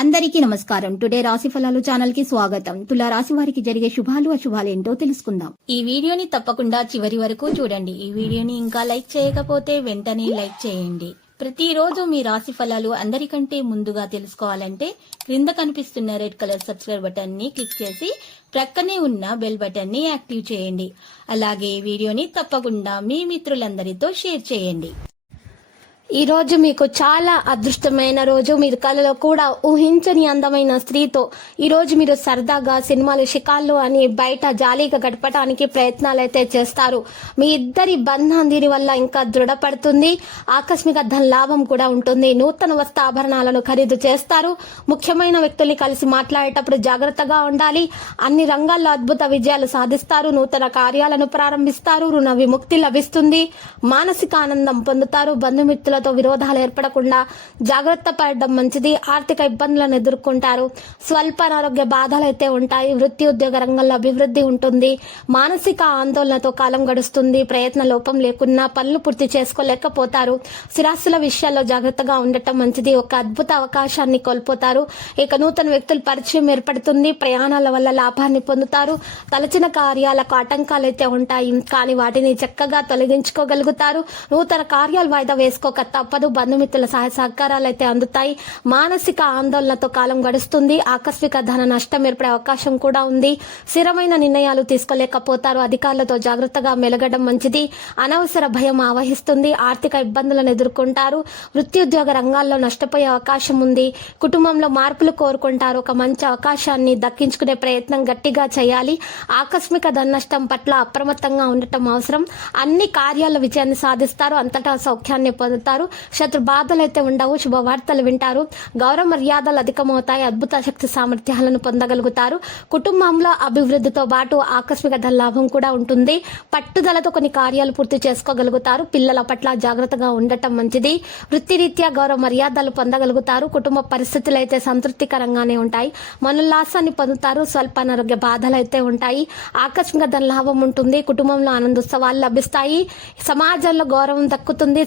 అందరికీ నమస్కారం. టుడే రాశి ఫలాలు ఛానల్ కి స్వాగతం. తులా రాశి వారికి జరిగే శుభాలు అశుభాలు ఏంటో తెలుసుకుందాం. ఈ వీడియోని తప్పకుండా చివరి వరకు చూడండి. ఈ వీడియోని ఇంకా లైక్ చేయకపోతే వెంటనే లైక్ చేయండి. ప్రతిరోజు మీ రాశి ఫలాలు అందరికంటే ముందుగా తెలుసుకోవాలంటే క్రింద కనిపిస్తున్న రెడ్ కలర్ సబ్స్క్రైబ్ బటన్ ని క్లిక్ చేసి ప్రక్కనే ఉన్న బెల్ బటన్ ని యాక్టివ్ చేయండి. అలాగే ఈ వీడియోని తప్పకుండా మీ మిత్రులందరితో షేర్ చేయండి. ఈ రోజు మీకు చాలా అదృష్టమైన రోజు. మీరు కలలో కూడా ఊహించని అందమైన స్త్రీతో ఈ రోజు మీరు సరదాగా సినిమాలు షికార్లు అని బయట జాలీగా గడపడానికి ప్రయత్నాలు అయితే చేస్తారు. మీ ఇద్దరి బంధం దీని వల్ల ఇంకా దృఢపడుతుంది. ఆకస్మిక ధన లాభం కూడా ఉంటుంది. నూతన వస్త్రాభరణాలను ఖరీదు చేస్తారు. ముఖ్యమైన వ్యక్తుల్ని కలిసి మాట్లాడేటప్పుడు జాగ్రత్తగా ఉండాలి. అన్ని రంగాల్లో అద్భుత విజయాలు సాధిస్తారు. నూతన కార్యాలను ప్రారంభిస్తారు. రుణ విముక్తి లభిస్తుంది. మానసిక ఆనందం పొందుతారు. బంధుమిత్రుల విరోధాలు ఏర్పడకుండా జాగ్రత్త పడడం మంచిది. ఆర్థిక ఇబ్బందులను ఎదుర్కొంటారు. స్వల్ప అనారోగ్య బాధలు అయితే ఉంటాయి. వృత్తి ఉద్యోగ రంగంలో అభివృద్ధి ఉంటుంది. మానసిక ఆందోళనతో కాలం గడుస్తుంది. ప్రయత్న లోపం లేకున్నా పనులు పూర్తి చేసుకోలేకపోతారు. స్థిరాస్తుల విషయాల్లో జాగ్రత్తగా ఉండటం మంచిది. ఒక అద్భుత అవకాశాన్ని కోల్పోతారు. ఇక నూతన వ్యక్తుల పరిచయం ఏర్పడుతుంది. ప్రయాణాల వల్ల లాభాన్ని పొందుతారు. తలచిన కార్యాలకు ఆటంకాలు అయితే ఉంటాయి, కానీ వాటిని చక్కగా తొలగించుకోగలుగుతారు. నూతన కార్యాలు వాయిదా వేసుకోక తప్పదు. బంధుమిత్రుల సహాయ సహకారాలు అయితే అందుతాయి. మానసిక ఆందోళనతో కాలం గడుస్తుంది. ఆకస్మిక ధన నష్టం ఏర్పడే అవకాశం కూడా ఉంది. స్థిరమైన నిర్ణయాలు తీసుకోలేకపోతారు. అధికారులతో జాగ్రత్తగా మెలగడం మంచిది. అనవసర భయం ఆవహిస్తుంది. ఆర్థిక ఇబ్బందులను ఎదుర్కొంటారు. వృత్తి ఉద్యోగ రంగాల్లో నష్టపోయే అవకాశం ఉంది. కుటుంబంలో మార్పులు కోరుకుంటారు. ఒక మంచి అవకాశాన్ని దక్కించుకునే ప్రయత్నం గట్టిగా చేయాలి. ఆకస్మిక ధన నష్టం పట్ల అప్రమత్తంగా ఉండటం అవసరం. అన్ని కార్యాల విజయాన్ని సాధిస్తారు. అంతటా సౌఖ్యాన్ని పొందుతారు. శత్రు బాధలు అయితే ఉండవు. శుభవార్తలు వింటారు. గౌరవ మర్యాదలు అధికమవుతాయి. అద్భుత శక్తి సామర్థ్యాలను పొందగలుగుతారు. కుటుంబంలో అభివృద్ధితో పాటు ఆకస్మిక ధన లాభం కూడా ఉంటుంది. పట్టుదలతో కొన్ని కార్యాలు పూర్తి చేసుకోగలుగుతారు. పిల్లల పట్ల జాగ్రత్తగా ఉండటం మంచిది. వృత్తిరీత్యా గౌరవ మర్యాదలు పొందగలుగుతారు. కుటుంబ పరిస్థితులు అయితే సంతృప్తికరంగానే ఉంటాయి. మనోల్లాసాన్ని పొందుతారు. స్వల్ప అనారోగ్య బాధలు అయితే ఉంటాయి. ఆకస్మిక ధన లాభం ఉంటుంది. కుటుంబంలో ఆనందోత్సవాలు లభిస్తాయి. సమాజంలో గౌరవం దక్కుతుంది.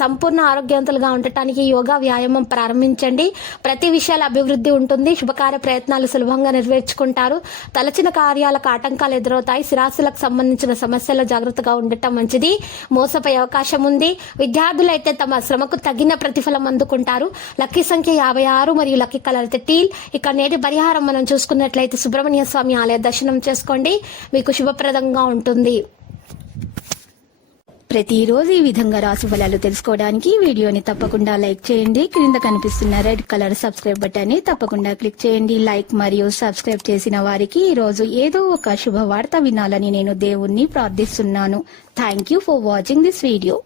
సంపూర్ణ ఆరోగ్యవంతులుగా ఉండటానికి యోగా వ్యాయామం ప్రారంభించండి. ప్రతి విషయాల అభివృద్ధి ఉంటుంది. శుభకార్య ప్రయత్నాలు సులభంగా నెరవేర్చుకుంటారు. తలచిన కార్యాలకు ఆటంకాలు ఎదురవుతాయి. స్థిరాస్తులకు సంబంధించిన సమస్యల్లో జాగ్రత్తగా ఉండటం మంచిది. మోసపోయే అవకాశం ఉంది. విద్యార్థులైతే తమ శ్రమకు తగిన ప్రతిఫలం అందుకుంటారు. లక్కీ సంఖ్య 56 మరియు లక్కీ కలర్ అయితే టీల్. ఇక నేటి పరిహారం మనం చూసుకున్నట్లయితే సుబ్రహ్మణ్య స్వామి ఆలయ దర్శనం చేసుకోండి. మీకు శుభప్రదంగా ఉంటుంది. ప్రతిరోజు ఈ విధంగా రాశి ఫలాలు తెలుసుకోవడానికి వీడియోని తప్పకుండా లైక్ చేయండి. క్రింద కనిపిస్తున్న రెడ్ కలర్ సబ్స్క్రైబ్ బటన్ ని తప్పకుండా క్లిక్ చేయండి. లైక్ మరియు సబ్స్క్రైబ్ చేసిన వారికి ఈ రోజు ఏదో ఒక శుభవార్త వినాలని నేను దేవుణ్ణి ప్రార్థిస్తున్నాను. Thank you for watching this video.